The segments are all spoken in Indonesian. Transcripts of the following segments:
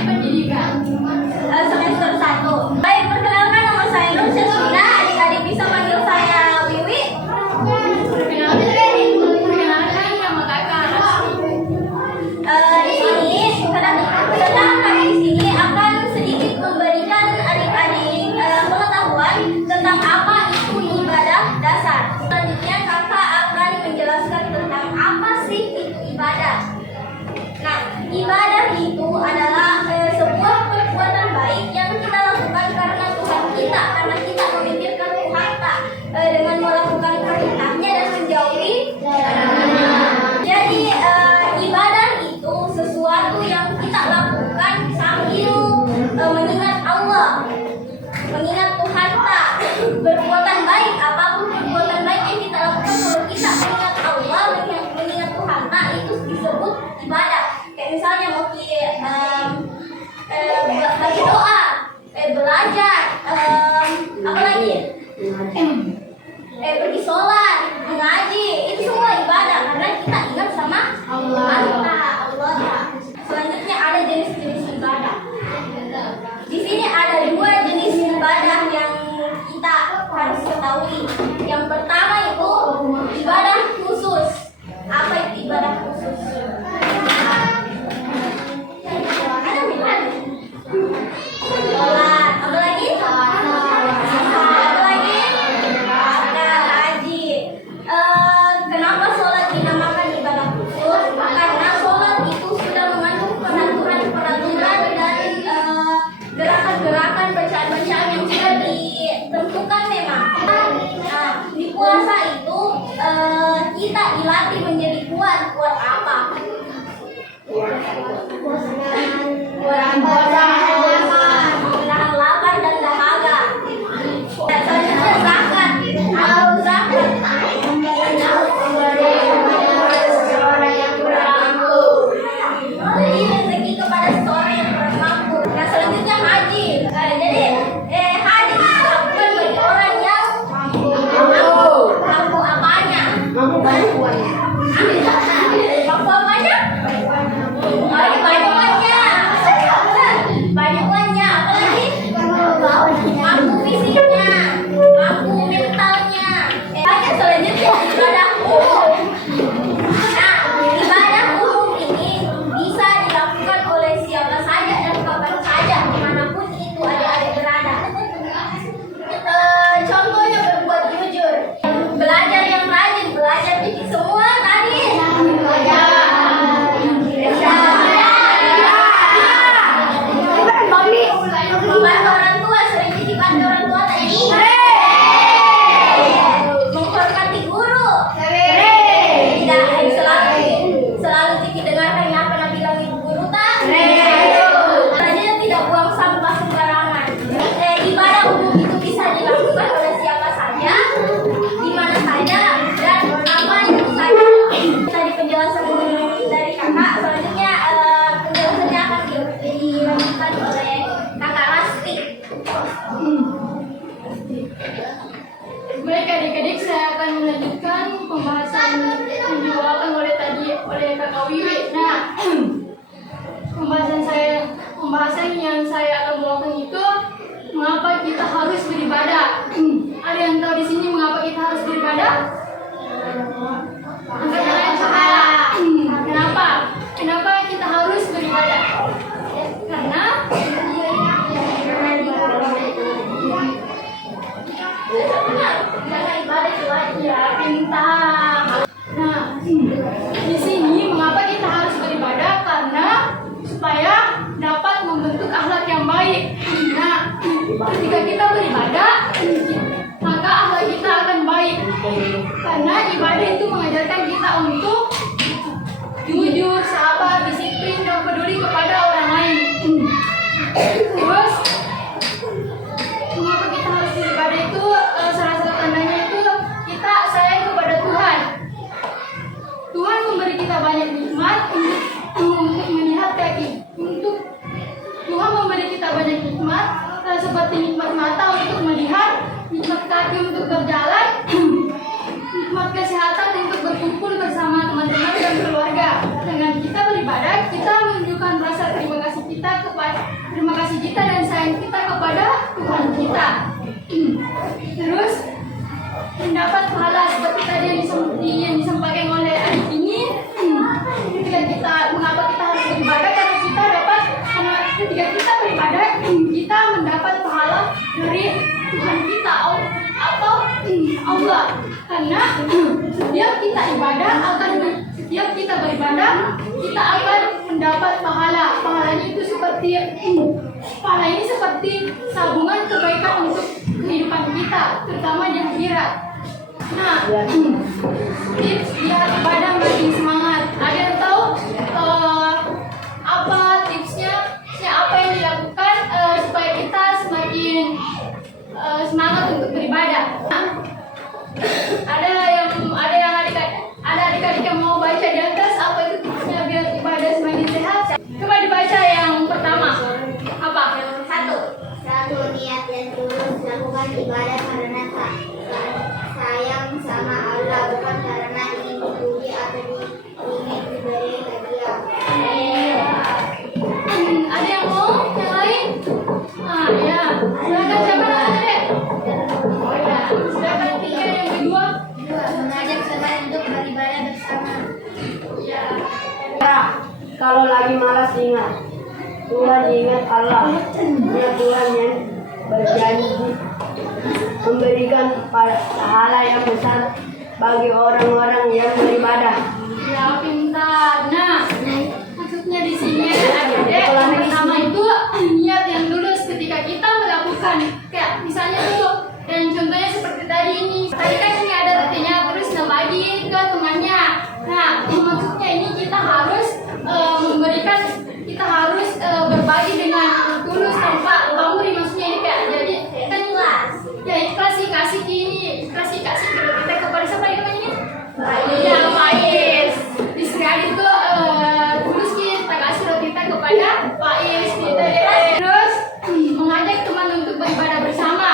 Pendidikan semester 1. Baik, perkenalkan nama saya Nur Syazmina. Adik-adik bisa panggil saya Wiwi. Perkenalkan nama kakak Rasmi. Di sini kedatangan kami di sini akan sedikit memberikan adik-adik pengetahuan tentang apa itu ibadah dasar. Selanjutnya kakak akan menjelaskan tentang apa sih itu ibadah. Nah, ibadah itu adalah sebuah perbuatan baik yang kita lakukan karena Tuhan kita, karena kita memikirkan Tuhan dengan melakukan perintahnya dan menjauhi larangannya. Jadi ibadah itu sesuatu yang kita lakukan sambil mengingat Allah, mengingat Tuhan tak. Perbuatan baik, apapun perbuatan baik yang kita lakukan kalau kita mengingat Allah, mengingat Tuhan tak, itu disebut ibadah. Kayak misalnya mau baca doa, belajar, apa lagi? Pergi sholat, mengaji, itu semua ibadah karena kita ingat sama Allah. Selanjutnya ada jenis-jenis ibadah. Di sini ada 2 jenis ibadah yang kita harus ketahui. Yang pertama itu ibadah khusus. Apa itu ibadah khusus? Sholat, apa lagi? Haji. Kenapa sholat dinamakan ibadah khusus? Karena sholat itu sudah mengandung peraturan dan gerakan-gerakan bacaan-bacaan yang sudah ditentukan memang. Nah, di puasa itu kita dilatih menjadi kuat. Kuat apa? Menahan lapar dan dahaga. Selanjutnya zakat. Kalau zakat jadi rezeki kepada seseorang yang kurang mampu. Nah, selanjutnya haji. Jadi haji dilakukan bagi orang yang mampu apanya? Mampu bantuannya. Mampu apanya? Banyak uangnya, apalagi mampu fisiknya, mampu mentalnya. Selanjutnya ibadah umum. Nah, ibadah umum ini bisa dilakukan oleh siapa saja dan kapan saja, dimanapun itu adik-adik berada. Contohnya berbuat jujur, belajar yang rajin, belajar dikit semua tadi. Membantu orang tua, sering dibantu orang tua tadi. Menghormati guru. Tidak selalu didengarkan apa yang bilang ibu guru tak. Selanjutnya tidak buang sampah sembarangan. Ibadah umum itu bisa dilakukan oleh siapa saja, di mana saja, dan kapan saja. Tadi penjelasan dari kakak. Selanjutnya penjelasannya akan dilanjutkan oleh kakak Rasti. Baik adik-adik, saya akan melanjutkan pembahasan yang dibawakan oleh kakak Wiwi. Nah, pembahasan yang saya akan bawakan itu mengapa kita harus beribadah. Ada yang tahu di sini mengapa kita harus beribadah? Angkat tangan. Kenapa kita harus beribadah? Karena Ibadah itu ya pintar. Nah, di sini mengapa kita harus beribadah? Karena supaya dapat membentuk akhlak yang baik. Nah, ketika kita beribadah, maka akhlak kita akan baik. Karena ibadah itu mengajarkan kita untuk jujur, sabar, disiplin, dan peduli kepada orang lain. Terus, mengapa kita harus beribadah itu? Salah satu tandanya itu kita sayang kepada Tuhan. Tuhan memberi kita banyak nikmat untuk melihat kaki. Tuhan memberi kita banyak nikmat seperti nikmat mata untuk melihat, nikmat kaki untuk berjalan, nikmat kesehatan untuk berkumpul bersama teman-teman dan keluarga. Dengan kita beribadah, kita menunjukkan rasa terima kasih kita kepada kita. Terus mendapat pahala seperti tadi yang disampaikan oleh adik ini. Mengapa kita harus beribadah? Karena ketika kita beribadah, kita mendapat pahala dari Tuhan kita atau Allah. Karena setiap kita beribadah, kita akan mendapat pahala. Pahala ini seperti sabungan kebaikan untuk kehidupan kita, terutama di akhirat. Nah, tips biar ibadah makin semangat. Ada yang tahu apa tipsnya? Apa yang dilakukan supaya kita semakin semangat untuk beribadah? Nah, ada adik-adik yang mau baca di atas apa itu tipsnya biar ibadah semakin sehat? Coba dibaca yang pertama. Apa? Satu, niat yang tulus lakukan ibadah karena sayang sama Allah, bukan karena ingin dipuji atau ingin diberi hadiah. Ada yang mau? Yang lain? Ya. Silakan siapa namanya, Dek? Oh ya. Silakan tiga yang kedua. Mengajak teman untuk beribadah bersama. Ya. Kalau lagi malas ingat Allah. Dia Tuhan yang berjanji memberikan pahala yang besar bagi orang-orang yang beribadah. Ya, pintar. Nah, maksudnya di sini ada yang pertama itu niat yang lurus ketika kita melakukan. Kayak misalnya tuh, dan contohnya seperti tadi ini. Tadi kan ini ada rutenya terus ngebagi ke temannya. Nah, maksudnya ini kita harus berbagi dengan tulus tanpa pamrih. Maksudnya ini kayak jadi kan ya ikhlas sih kasih kita kepada siapa itu namanya? Ya, Faiz. Istri adik tuh tulus kita kasih roti kita kepada Faiz gitu deh. Terus mengajak teman untuk beribadah bersama.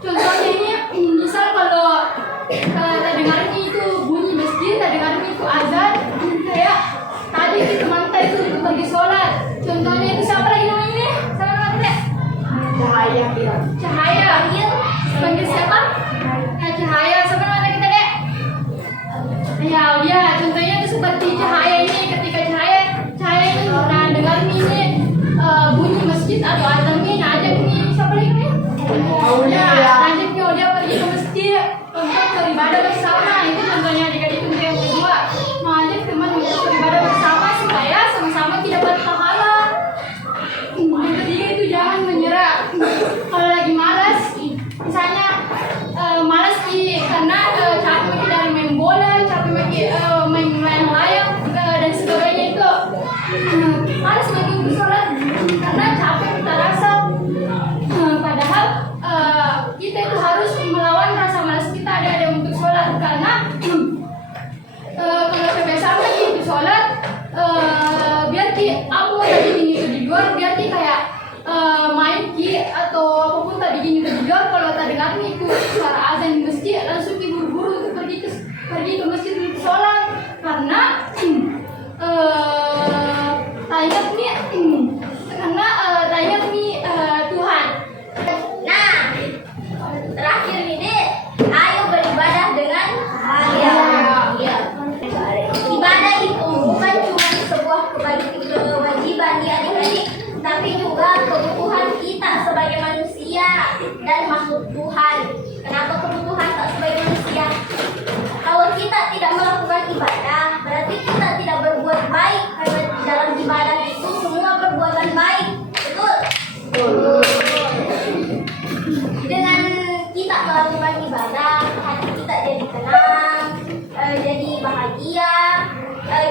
Contohnya ini misal kalau terdengar itu bunyi masjid, terdengar itu azan, kayak tadi teman kita itu pergi sholat. Contohnya itu siapa lagi namanya ini? Siapa namanya? Cahaya. Panggil siapa? Cahaya. Siapa namanya kita, Dek? Ya, contohnya itu seperti Cahaya ini. Ketika Cahaya itu dengar ini bunyi masjid atau azan ini, ajak nih siapa lagi nih? Ajak dia pergi ke masjid untuk beribadah bersama. Itu contohnya adik-adik untuk yang kedua. Mengajak teman untuk beribadah bersama supaya sama-sama kita dapat pahala. Yang ketiga itu jangan menyerah. Kalau lagi malas, misalnya malas karena capek dari main bola, capek main layang dan sebagainya itu, malas lagi untuk sholat karena capek kita rasa. Padahal kita itu harus melawan rasa malas kita ada untuk sholat, karena kalau kebiasaan lagi untuk sholat, biar aku tadi gini di luar, biar kayak main atau apapun tadi gini di luar, kalau tak dengar itu suara azan di masjid langsung buru-buru untuk pergi ke masjid untuk sholat, karena tayang nih Tuhan. Nah, terakhir nih, Dek. Ayo beribadah dengan bahagia. Ibadah itu bukan cuma sebuah kewajiban di adik-adik, tapi juga kebutuhan kita sebagai manusia dan makhluk Tuhan. Kenapa kebutuhan tak sebagai manusia? Kalau kita tidak melakukan ibadah, berarti kita tidak berbuat baik. Karena dalam ibadah itu semua perbuatan baik. Betul? Dengan kita melakukan ibadah, hati kita jadi tenang, jadi bahagia,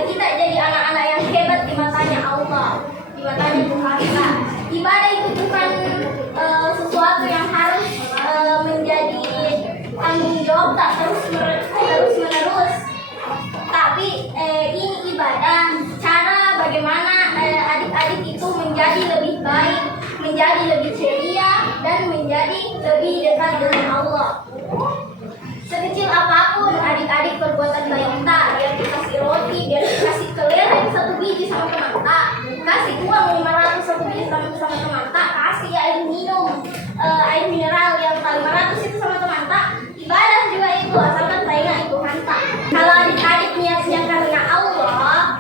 kita jadi anak-anak yang hebat di matanya Allah, di matanya Tuhan kita. Ibadah itu bukan sesuatu yang harus menjadi tanggung jawab tak terus menerus, tapi ini ibadah cara bagaimana adik-adik itu menjadi lebih baik, menjadi lebih ceria, dan menjadi lebih dekat dengan Allah. Sekecil apapun adik-adik perbuatan baik kita, biar dikasih roti, biar dikasih telur, kelereng satu biji sama teman-teman, kasih uang 500 satu biji sama teman-teman, kasih air minum, air mineral yang 500 itu sama teman-teman. Ibadah juga itu, asalkan saya ingat itu hanta. Kalau adik-adik niatnya karena Allah,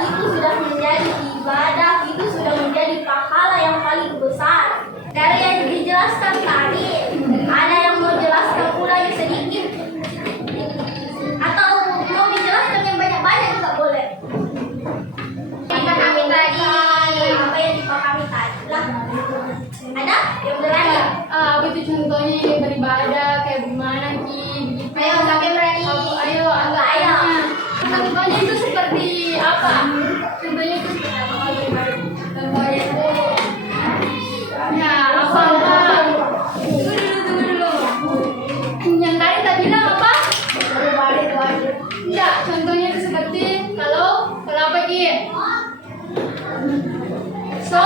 itu sudah menjadi ibadah, itu sudah menjadi pahala yang paling besar. Dari yang dijelaskan tadi, ada yang mau jelaskan ulangi sedikit? Atau mau dijelaskan yang banyak-banyak juga boleh. Dipahami tadi, apa yang dipahami tadi lah. Ada yang berani? Apa itu contohnya beribadah kayak gimana Ki? Begitu. Ayo, sampai berani. Ayo, agak Ayo. Contohnya itu seperti apa? Contohnya itu seperti apa kalau beribadah? Contohnya itu ya apa? Tunggu dulu. Yang tadi bilang apa? Beribadah itu wajib. Enggak, contohnya itu seperti kalau apa Ki? So